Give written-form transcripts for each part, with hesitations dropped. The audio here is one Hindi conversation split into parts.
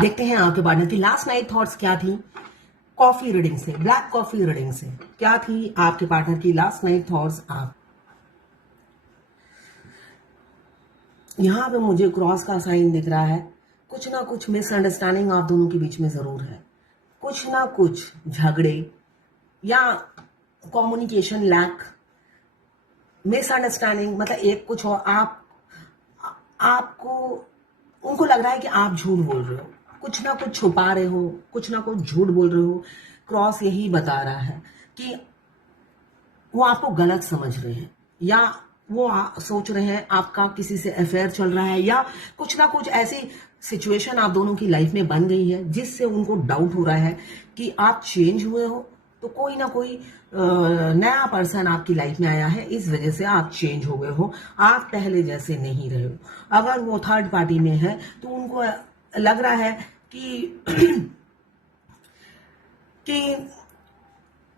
देखते हैं आपके पार्टनर की लास्ट नाइट थॉट्स क्या थी। कॉफी रीडिंग से, ब्लैक कॉफी रीडिंग से क्या थी आपके पार्टनर की लास्ट नाइट थॉट्स। आप यहां पे मुझे क्रॉस का साइन दिख रहा है। कुछ ना कुछ मिसअंडरस्टैंडिंग आप दोनों के बीच में जरूर है। कुछ ना कुछ झगड़े या कम्युनिकेशन लैक, मिसअंडरस्टैंडिंग, मतलब एक कुछ और आपको उनको लग रहा है कि आप झूठ बोल रहे हो, कुछ ना कुछ छुपा रहे हो, कुछ ना कुछ झूठ बोल रहे हो। क्रॉस यही बता रहा है कि वो आपको गलत समझ रहे हैं, या वो सोच रहे हैं आपका किसी से अफेयर चल रहा है, या कुछ ना कुछ ऐसी सिचुएशन आप दोनों की लाइफ में बन गई है जिससे उनको डाउट हो रहा है कि आप चेंज हुए हो। तो कोई ना कोई नया पर्सन आपकी लाइफ में आया है, इस वजह से आप चेंज हो गए हो, आप पहले जैसे नहीं रहे हो। अगर वो थर्ड पार्टी में है तो उनको लग रहा है कि कि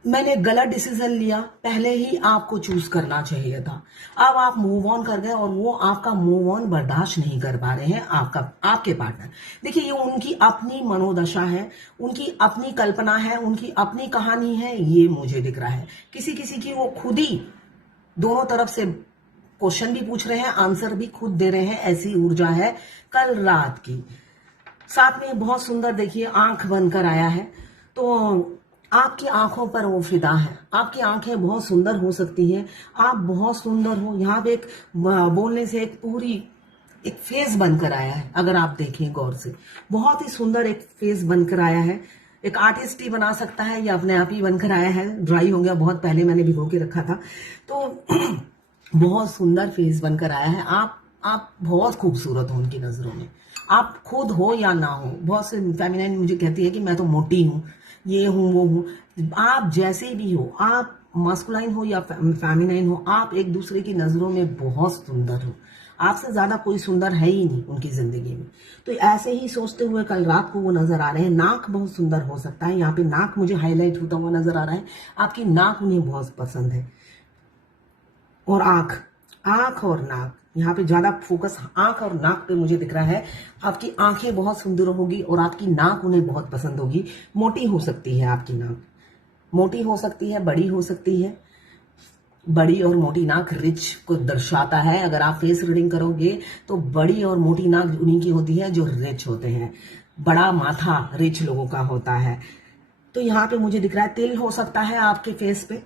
मैंने गलत डिसीजन लिया, पहले ही आपको चूज करना चाहिए था। अब आप मूव ऑन कर गए और वो आपका मूव ऑन बर्दाश्त नहीं कर पा रहे हैं, आपके पार्टनर। देखिए, ये उनकी अपनी मनोदशा है, उनकी अपनी कल्पना है, उनकी अपनी कहानी है, ये मुझे दिख रहा है। किसी किसी की वो खुद ही दोनों तरफ से क्वेश्चन भी पूछ रहे हैं, आंसर भी खुद दे रहे हैं, ऐसी ऊर्जा है कल रात की। साथ में बहुत सुंदर, देखिए, आंख बनकर आया है, तो आपकी आंखों पर वो फिदा है। आपकी आंखें बहुत सुंदर हो सकती हैं, आप बहुत सुंदर हो। यहाँ पे एक बोलने से एक पूरी एक फेस बनकर आया है। अगर आप देखें गौर से, बहुत ही सुंदर एक फेस बनकर आया है। एक आर्टिस्ट ही बना सकता है, या अपने आप ही बनकर आया है। ड्राई हो गया, बहुत पहले मैंने भिगो के रखा था, तो बहुत सुंदर फेस बनकर आया है। आप बहुत खूबसूरत हो उनकी नजरों में। आप खुद हो या ना हो, बहुत से फेमिनाइन मुझे कहती है कि मैं तो मोटी हूँ, ये हूँ वो हूँ। आप जैसे भी हो, आप मस्कुलाइन हो या फेमिनाइन हो, आप एक दूसरे की नजरों में बहुत सुंदर हो। आपसे ज्यादा कोई सुंदर है ही नहीं उनकी जिंदगी में। तो ऐसे ही सोचते हुए कल रात को वो नजर आ रहे हैं। नाक बहुत सुंदर हो सकता है, यहाँ पे नाक मुझे हाईलाइट होता हुआ नजर आ रहा है। आपकी नाक उन्हें बहुत पसंद है। और आंख, आंख और नाक, यहाँ पे ज्यादा फोकस आंख और नाक पे मुझे दिख रहा है। आपकी आंखें बहुत सुंदर होगी और आपकी नाक उन्हें बहुत पसंद होगी। मोटी हो सकती है आपकी नाक, मोटी हो सकती है, बड़ी हो सकती है। बड़ी और मोटी नाक रिच को दर्शाता है। अगर आप फेस रीडिंग करोगे तो बड़ी और मोटी नाक उन्हीं की होती है जो रिच होते हैं। बड़ा माथा रिच लोगों का होता है। तो यहाँ पे मुझे दिख रहा है तिल हो सकता है आपके फेस पे,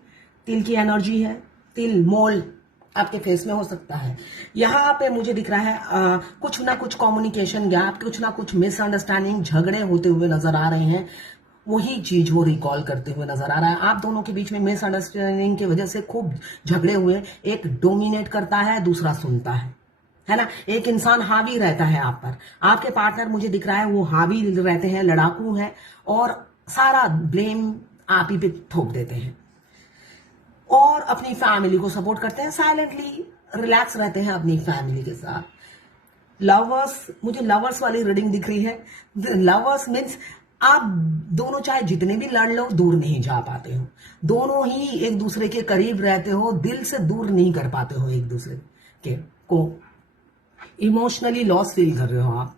तिल की एनर्जी है। तिल मोल आपके फेस में हो सकता है। यहाँ पे मुझे दिख रहा है कुछ ना कुछ कम्युनिकेशन गैप, कुछ ना कुछ मिसअंडरस्टैंडिंग, झगड़े होते हुए नजर आ रहे हैं। वही चीज वो रिकॉल करते हुए नजर आ रहा है। आप दोनों के बीच में मिसअंडरस्टैंडिंग की वजह से खूब झगड़े हुए। एक डोमिनेट करता है, दूसरा सुनता है ना। एक इंसान हावी रहता है आप पर। आपके पार्टनर मुझे दिख रहा है वो हावी रहते हैं, लड़ाकू है, और सारा ब्लेम आप ही पे थोप देते हैं, और अपनी फैमिली को सपोर्ट करते हैं, साइलेंटली रिलैक्स रहते हैं अपनी फैमिली के साथ। लवर्स, मुझे लवर्स वाली रीडिंग दिख रही है। लवर्स मीन्स आप दोनों चाहे जितने भी लड़ लो, दूर नहीं जा पाते हो। दोनों ही एक दूसरे के करीब रहते हो, दिल से दूर नहीं कर पाते हो एक दूसरे के को। इमोशनली लॉस फील कर रहे हो आप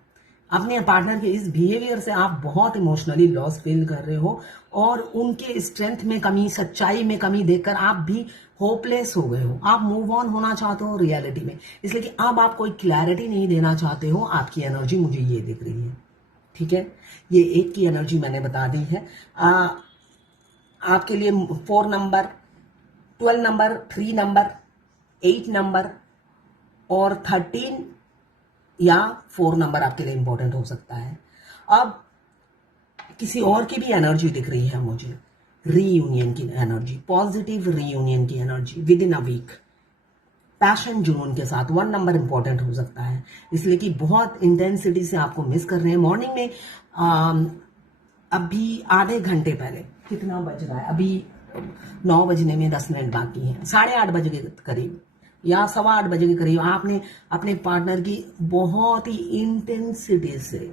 अपने पार्टनर के इस बिहेवियर से। आप बहुत इमोशनली लॉस फील कर रहे हो, और उनके स्ट्रेंथ में कमी, सच्चाई में कमी देखकर आप भी होपलेस हो गए हो। आप मूव ऑन होना चाहते हो रियलिटी में, इसलिए कि अब आप कोई क्लैरिटी नहीं देना चाहते हो। आपकी एनर्जी मुझे ये दिख रही है, ठीक है। ये 8 की एनर्जी मैंने बता दी है। आपके लिए 4 नंबर, 12 नंबर, 3 नंबर, 8 नंबर और 13 या 4 नंबर आपके लिए इंपॉर्टेंट हो सकता है। अब किसी और की भी एनर्जी दिख रही है मुझे, रीयूनियन की एनर्जी, पॉजिटिव रीयूनियन की energy within a week, passion जुनून के साथ। 1 नंबर इंपॉर्टेंट हो सकता है, इसलिए कि बहुत इंटेंसिटी से आपको मिस कर रहे हैं। मॉर्निंग में अभी आधे घंटे पहले, कितना बज रहा है अभी, 9 बजने में 10 मिनट बाकी हैं, 8:30 बजे के करीब या 8:15 बजे के करीब आपने अपने पार्टनर की बहुत ही इंटेंसिटी से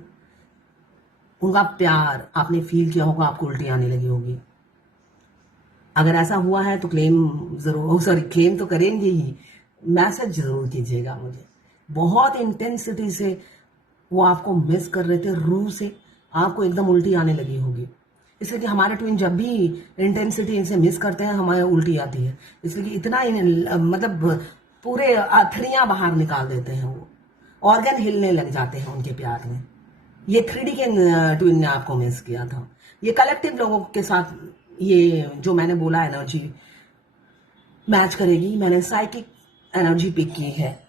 उनका प्यार आपने फील किया होगा, आपको उल्टी आने लगी होगी। अगर ऐसा हुआ है तो क्लेम जरूर, सॉरी क्लेम तो करेंगे ही, मैसेज जरूर कीजिएगा मुझे। बहुत इंटेंसिटी से वो आपको मिस कर रहे थे, रूह से, आपको एकदम उल्टी आने लगी होगी। इसलिए कि हमारे ट्विन जब भी इंटेंसिटी इनसे मिस करते हैं हमारे उल्टी आती है, इसलिए कि इतना मतलब पूरे अथरियां बाहर निकाल देते हैं, वो ऑर्गन हिलने लग जाते हैं उनके प्यार में। ये 3D के ट्विन ने आपको मिस किया था। ये कलेक्टिव लोगों के साथ ये जो मैंने बोला एनर्जी मैच करेगी, मैंने साइकिक एनर्जी पिक की है।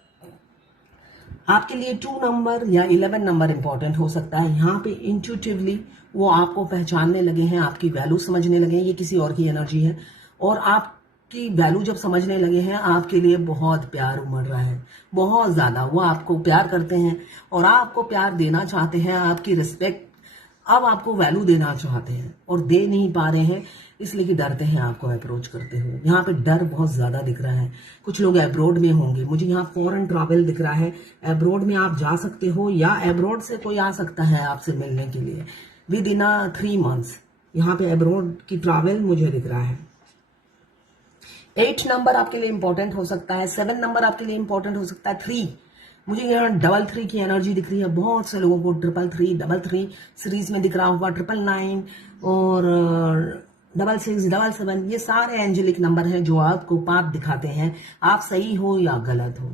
आपके लिए 2 नंबर या 11 नंबर इंपॉर्टेंट हो सकता है। यहाँ पे इंट्यूटिवली वो आपको पहचानने लगे हैं, आपकी वैल्यू समझने लगे हैं, ये किसी और की एनर्जी है। और आपकी वैल्यू जब समझने लगे हैं, आपके लिए बहुत प्यार उमड़ रहा है, बहुत ज्यादा। वो आपको प्यार करते हैं और आपको प्यार देना चाहते हैं, आपकी रिस्पेक्ट अब आपको वैल्यू देना चाहते हैं और दे नहीं पा रहे हैं, इसलिए कि डरते हैं आपको अप्रोच करते हुए। यहाँ पे डर बहुत ज्यादा दिख रहा है। कुछ लोग एब्रोड में होंगे, मुझे यहाँ फॉरेन ट्रैवल दिख रहा है। एब्रोड में आप जा सकते हो या एब्रोड से कोई आ सकता है आपसे मिलने के लिए विद इन 3 मंथ्स। यहाँ पे एब्रोड की ट्रैवल मुझे दिख रहा है। 8 नंबर आपके लिए इंपॉर्टेंट हो सकता है। 7 नंबर आपके लिए इंपॉर्टेंट हो सकता है। 3 मुझे यहाँ 3 की एनर्जी दिख रही है। बहुत से लोगों को 333 सीरीज में दिख रहा होगा, 999 और 66 77। ये सारे एंजेलिक नंबर हैं जो आपको पाथ दिखाते हैं आप सही हो या गलत हो,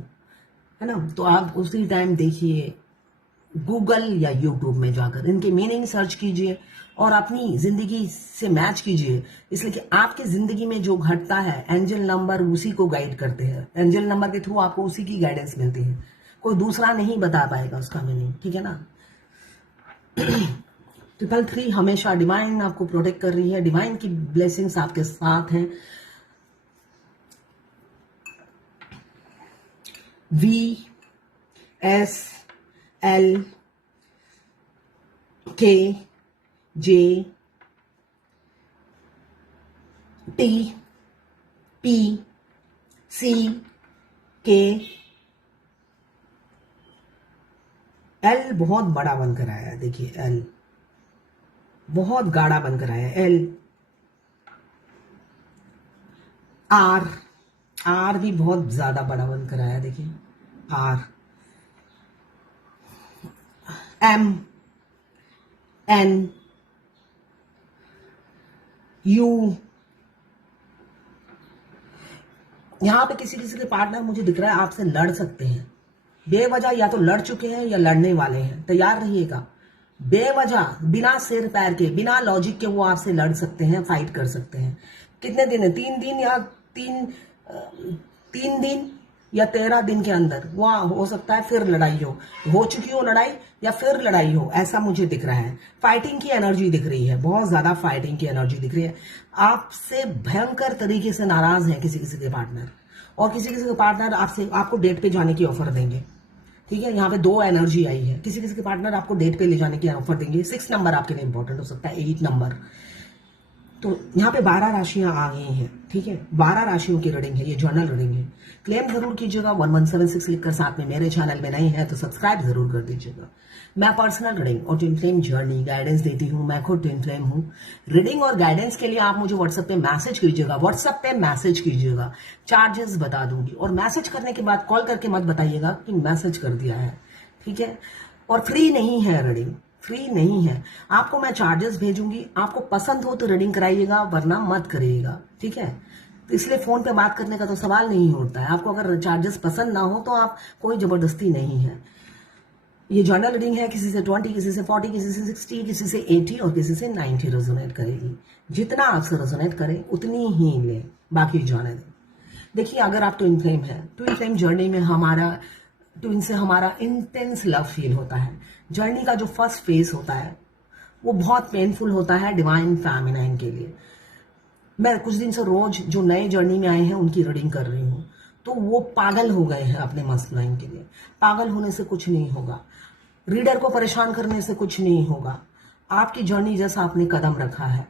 है ना। तो आप उसी टाइम देखिए, गूगल या यूट्यूब में जाकर इनके मीनिंग सर्च कीजिए और अपनी जिंदगी से मैच कीजिए, इसलिए कि आपकी जिंदगी में जो घटता है एंजल नंबर उसी को गाइड करते हैं। एंजल नंबर के थ्रू आपको उसी की गाइडेंस मिलती है, कोई दूसरा नहीं बता पाएगा उसका मीनिंग, ठीक है ना। 333 हमेशा डिवाइन आपको प्रोटेक्ट कर रही है, डिवाइन की ब्लेसिंग्स आपके साथ हैं। VSL KJTPCK L बहुत बड़ा बनकर आया है, देखिए L बहुत गाढ़ा बनकर आया है। L R भी बहुत ज्यादा बड़ा बनकर आया है, देखिए R M N U। यहां पे किसी के पार्टनर मुझे दिख रहा है आपसे लड़ सकते हैं बेवजह, या तो लड़ चुके हैं या लड़ने वाले हैं। तैयार रहिएगा, बेवजह बिना सिर पैर के बिना लॉजिक के वो आपसे लड़ सकते हैं, फाइट कर सकते हैं। कितने दिन है? 3 दिन या 3 दिन या 13 दिन के अंदर वो हो सकता है फिर लड़ाई हो चुकी हो लड़ाई या फिर लड़ाई हो, ऐसा मुझे दिख रहा है। फाइटिंग की एनर्जी दिख रही है, बहुत ज्यादा फाइटिंग की एनर्जी दिख रही है। आपसे भयंकर तरीके से नाराज है किसी के पार्टनर, और किसी के पार्टनर आपको डेट पे जाने की ऑफर देंगे, ठीक है। यहाँ पे 2 एनर्जी आई है, किसी के पार्टनर आपको डेट पे ले जाने की ऑफर देंगे। 6 नंबर आपके लिए इंपॉर्टेंट हो सकता है, 8 नंबर। तो यहाँ पे 12 राशियां आ गई हैं, ठीक है। 12 राशियों की रीडिंग है, ये जर्नल रीडिंग है। क्लेम जरूर कीजिएगा 1176 लिखकर, साथ में मेरे चैनल में नए हैं तो सब्सक्राइब जरूर कर दीजिएगा। मैं पर्सनल रीडिंग और ट्विन फ्लेम जर्नी गाइडेंस देती हूँ, मैं खुद ट्विन फ्लेम हूँ। रीडिंग और गाइडेंस के लिए आप मुझे व्हाट्सएप पे मैसेज कीजिएगा, व्हाट्सएप पे मैसेज कीजिएगा, चार्जेस बता दूंगी। और मैसेज करने के बाद कॉल करके मत बताइएगा कि मैसेज कर दिया है, ठीक है। और फ्री नहीं है रीडिंग, फ्री नहीं है। आपको मैं चार्जेस भेजूंगी, आपको पसंद हो तो रीडिंग कराइएगा, वरना मत करिएगा, ठीक है। तो इसलिए फोन पे बात करने का तो सवाल नहीं होता है। आपको अगर चार्जेस पसंद ना हो तो आप, कोई जबरदस्ती नहीं है। ये जर्नल रीडिंग है, किसी से 20, किसी से 40, किसी से 60, किसी से 80 और किसी से 90 रेजोनेट करेगी। जितना आपसे रेजोनेट करे उतनी ही ले, बाकी जाने दें। देखिए, अगर आप ट्विन फ्लेम है, ट्विन फ्लेम जर्नी में हमारा ट्विन से हमारा इंटेंस लव फील होता है। जर्नी का जो फर्स्ट फेज होता है वो बहुत पेनफुल होता है डिवाइन फेमिनाइन के लिए। मैं कुछ दिन से रोज जो नए जर्नी में आए हैं उनकी रीडिंग कर रही हूँ, तो वो पागल हो गए हैं अपने मस्कुलाइन के लिए। पागल होने से कुछ नहीं होगा, रीडर को परेशान करने से कुछ नहीं होगा। आपकी जर्नी जैसा आपने कदम रखा है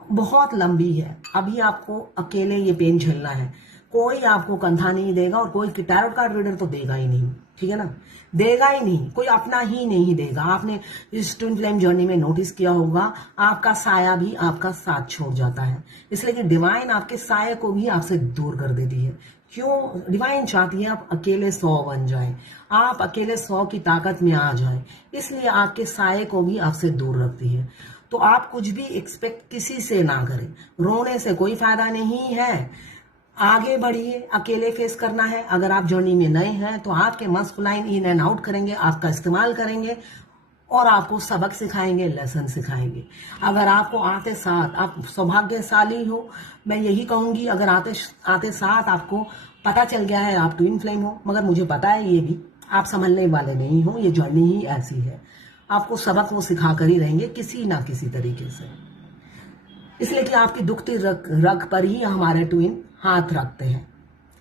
बहुत लंबी है, अभी आपको अकेले ये पेन झेलना है। कोई आपको कंधा नहीं देगा और कोई टैरोट कार्ड रीडर तो देगा ही नहीं, ठीक है ना, देगा ही नहीं, कोई अपना ही नहीं देगा। आपने इस ट्विन फ्लेम जर्नी में नोटिस किया होगा, आपका साया भी आपका साथ छोड़ जाता है, इसलिए कि डिवाइन आपके साये को भी आपसे दूर कर देती है। क्यों डिवाइन चाहती है आप अकेले 100 बन जाएं, आप अकेले 100 की ताकत में आ जाएं, इसलिए आपके साये को भी आपसे दूर रखती है। तो आप कुछ भी एक्सपेक्ट किसी से ना करें, रोने से कोई फायदा नहीं है। आगे बढ़िए, अकेले फेस करना है। अगर आप जर्नी में नए हैं तो आपके मस्कुलाइन इन एंड आउट करेंगे, आपका इस्तेमाल करेंगे और आपको सबक सिखाएंगे, लेसन सिखाएंगे। अगर आपको आते साथ आप सौभाग्यशाली हो, मैं यही कहूंगी, अगर आते आते साथ आपको पता चल गया है आप ट्विन फ्लेम हो, मगर मुझे पता है ये भी आप संभलने वाले नहीं हो, ये जर्नी ही ऐसी है। आपको सबक वो सिखा कर ही रहेंगे किसी ना किसी तरीके से, इसलिए कि आपकी दुखती रग पर ही हमारे ट्विन हाथ रखते हैं,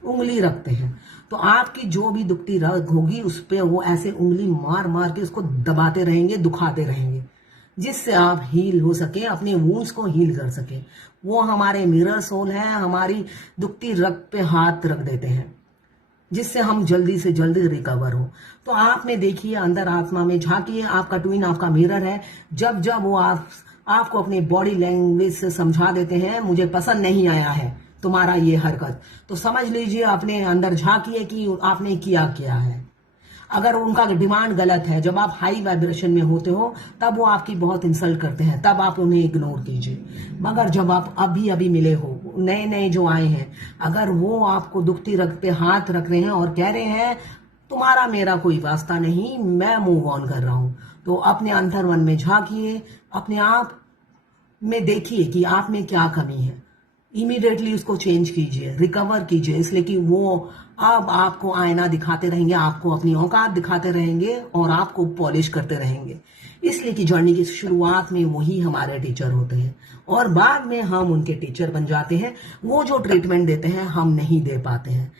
उंगली रखते हैं। तो आपकी जो भी दुखती रग होगी उस पे वो ऐसे उंगली मार मार के उसको दबाते रहेंगे, दुखाते रहेंगे, जिससे आप हील हो सके, अपने वूंड्स को हील कर सके। वो हमारे मिरर सोल है, हमारी दुखती रग पे हाथ रख देते हैं, जिससे हम जल्दी से जल्दी रिकवर हो। तो आप में देखिए, अंदर आत्मा में झांकिए, आपका ट्विन आपका मिरर है। जब जब वो आपको अपनी बॉडी लैंग्वेज से समझा देते हैं मुझे पसंद नहीं आया है तुम्हारा ये हरकत, तो समझ लीजिए अपने अंदर झांकिए कि आपने किया क्या है। अगर उनका डिमांड गलत है, जब आप हाई वाइब्रेशन में होते हो तब वो आपकी बहुत इंसल्ट करते हैं, तब आप उन्हें इग्नोर कीजिए। मगर जब आप अभी अभी मिले हो, नए नए जो आए हैं, अगर वो आपको दुखती रग पे हाथ रख रहे हैं और कह रहे हैं तुम्हारा मेरा कोई वास्ता नहीं, मैं मूव ऑन कर रहा हूं, तो अपने अंतर मन में झांकिए, अपने आप में देखिए कि आप में क्या कमी है, इमीडिएटली उसको चेंज कीजिए, रिकवर कीजिए। इसलिए कि वो अब आपको आईना दिखाते रहेंगे, आपको अपनी औकात दिखाते रहेंगे और आपको पॉलिश करते रहेंगे। इसलिए कि जर्नी की शुरुआत में वही हमारे टीचर होते हैं और बाद में हम उनके टीचर बन जाते हैं। वो जो ट्रीटमेंट देते हैं हम नहीं दे पाते हैं।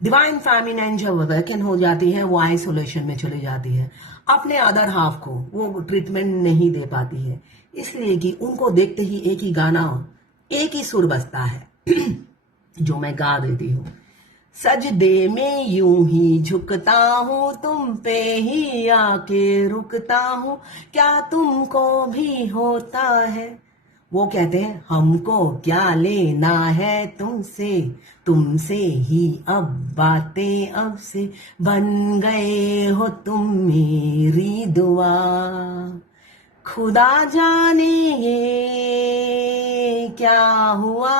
डिवाइन फेमिनाइन जब अवेकन हो जाती है वो आइसोलेशन में चली जाती है, अपने अदर हाफ को वो ट्रीटमेंट नहीं दे पाती है, इसलिए कि उनको देखते ही एक ही गाना, एक ही सुर बजता है जो मैं गा देती हूँ। सजदे में यूं ही झुकता हूँ, तुम पे ही आके रुकता हूँ, क्या तुमको भी होता है। वो कहते हैं हमको क्या लेना है तुमसे, तुमसे ही अब बातें अब से, बन गए हो तुम मेरी दुआ, खुदा जाने ये क्या हुआ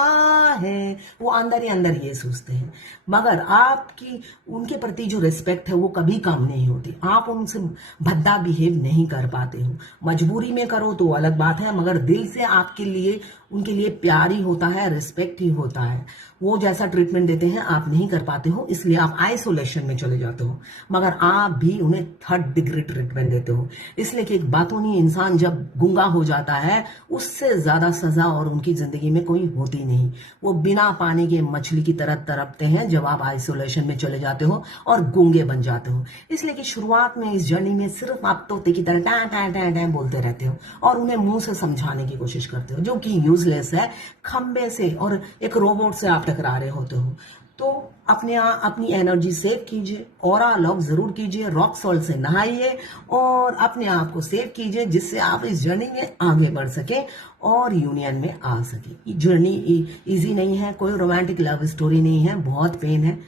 है। वो अंदर ही अंदर ये सोचते हैं, मगर आपकी उनके प्रति जो रिस्पेक्ट है वो कभी कम नहीं होती। आप उनसे भद्दा बिहेव नहीं कर पाते हो, मजबूरी में करो तो अलग बात है, मगर दिल से आपके लिए उनके लिए प्यार ही होता है, रिस्पेक्ट ही होता है। वो जैसा ट्रीटमेंट देते हैं आप नहीं कर पाते हो, इसलिए आप आइसोलेशन में चले जाते हो, मगर आप भी उन्हें 3rd डिग्री ट्रीटमेंट देते हो। इसलिए कि एक बातों नहीं, इंसान जब गूंगा हो जाता है उससे ज्यादा सजा और उनकी जिंदगी में कोई होती नहीं। वो बिना पानी के मछली की तरह तड़पते हैं जब आप आइसोलेशन में चले जाते हो और गूंगे बन जाते हो। इसलिए कि शुरुआत में इस जर्नी में सिर्फ आप तोते की तरह टैं टैं टैं टैं बोलते रहते हो और उन्हें मुंह से समझाने की कोशिश करते हो, जो कि यूजलेस है। खंबे से और एक रोबोट से आप टकरा रहे होते हो। तो अपनी एनर्जी सेव कीजिए, ऑरा लॉक जरूर कीजिए, रॉक सॉल्ट से नहाइए और अपने आप को सेव कीजिए, जिससे आप इस जर्नी में आगे बढ़ सके और यूनियन में आ सके। ये जर्नी इजी नहीं है, कोई रोमांटिक लव स्टोरी नहीं है, बहुत पेन है।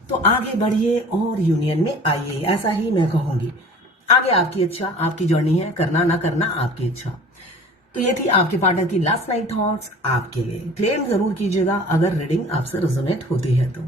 तो आगे बढ़िए और यूनियन में आइए, ऐसा ही मैं कहूंगी। आगे आपकी इच्छा, आपकी जर्नी है, करना ना करना आपकी इच्छा। तो ये थी आपके पार्टनर की लास्ट नाइट थॉट्स आपके लिए। क्लेम जरूर कीजिएगा अगर रीडिंग आपसे रेजोनेट होती है तो।